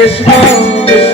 Krishna